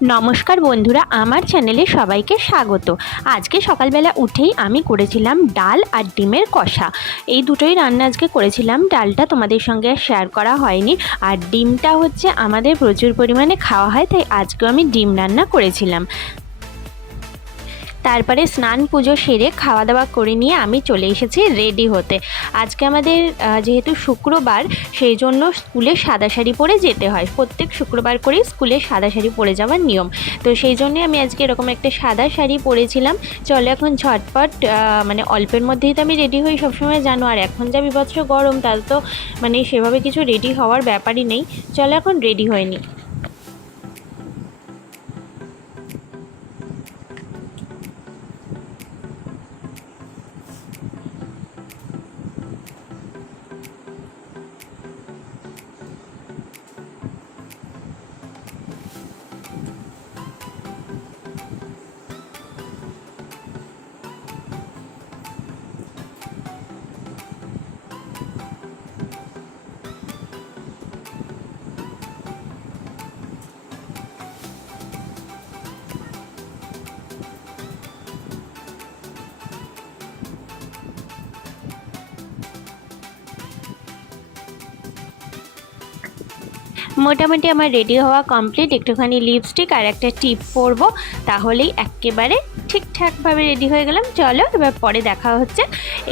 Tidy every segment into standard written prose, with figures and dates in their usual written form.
নমস্কার বন্ধুরা, আমার চ্যানেলে সবাইকে স্বাগত। আজকে সকালবেলা উঠেই আমি করেছিলাম ডাল আর ডিমের কষা। এই দুটোই রান্না আজকে করেছিলাম। ডালটা তোমাদের সঙ্গে আর শেয়ার করা হয়নি, আর ডিমটা হচ্ছে আমাদের প্রচুর পরিমাণে খাওয়া হয়, তাই আজকেও আমি ডিম রান্না করেছিলাম। তারপরে স্নান পুজো সেরে খাওয়া দাওয়া করে নিয়ে আমি চলে এসেছি রেডি হতে। আজকে আমাদের যেহেতু শুক্রবার, সেই জন্য স্কুলে সাদা শাড়ি পরে যেতে হয়। প্রত্যেক শুক্রবার করেই স্কুলে সাদা শাড়ি পরে যাওয়ার নিয়ম। তো সেই জন্যে আমি আজকে এরকম একটা সাদা শাড়ি পরেছিলাম। চলো এখন ঝটপট মানে অল্পের মধ্যেই তো আমি রেডি হই সবসময়, জানো। আর এখন যা বিভৎস গরম, তার তো মানে সেভাবে কিছু রেডি হওয়ার ব্যাপারই নেই। চলো এখন রেডি হয়ে নিই। মোটামুটি আমার রেডি হওয়া কমপ্লিট। একটুখানি লিপস্টিক আর একটা টিপ পরবো, তাহলেই একেবারে ঠিকঠাকভাবে রেডি হয়ে গেলাম। চলো এবার পরে দেখা হচ্ছে।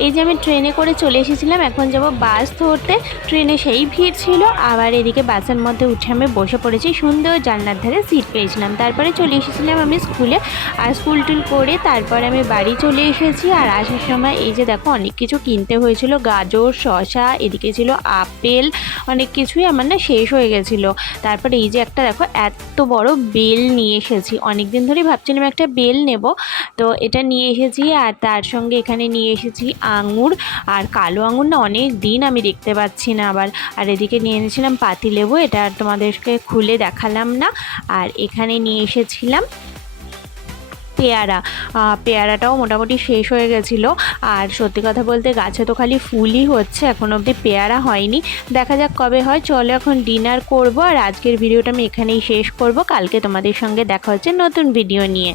এই যে আমি ট্রেনে করে চলে এসেছিলাম, এখন যাব বাস ধরতে। ট্রেনে সেই ভিড় ছিল, আবার এদিকে বাসের মধ্যে উঠে আমি বসে পড়েছি। সুন্দর জানলার ধারে সিট পেয়েছিলাম। তারপরে চলে এসেছিলাম আমি স্কুলে, আর স্কুল টুল করে তারপরে আমি বাড়ি চলে এসেছি। আর আসার সময় এই যে দেখো অনেক কিছু কিনতে হয়েছিল, গাজর, শসা, এদিকে ছিল আপেল, অনেক কিছুই আমার না শেষ হয়ে গেছিলো। তারপরে এই যে একটা দেখো এত বড় বেল নিয়ে এসেছি। অনেক দিন ধরেই ভাবছিলাম একটা বেল নেব, তো এটা নিয়ে এসেছি। আর তার সঙ্গে এখানে নিয়ে এসেছি আঙুর, আর কালো আঙুর না অনেক দিন আমি দেখতে পাচ্ছি না আবার। আর এদিকে নিয়ে এনেছিলাম পাতিলেবু, এটা তোমাদেরকে খুলে দেখালাম না। আর এখানে নিয়ে এসেছিলাম পেয়ারা। পেয়ারাটাও মোটামুটি শেষ হয়ে গেছিলো। আর সত্যি কথা বলতে গাছে তো খালি ফুলই হচ্ছে, এখন অবধি পেয়ারা হয়নি। দেখা যাক কবে হয়। চলো এখন ডিনার করব, আর আজকের ভিডিওটা আমি এখানেই শেষ করব। কালকে তোমাদের সঙ্গে দেখা হচ্ছে নতুন ভিডিও নিয়ে।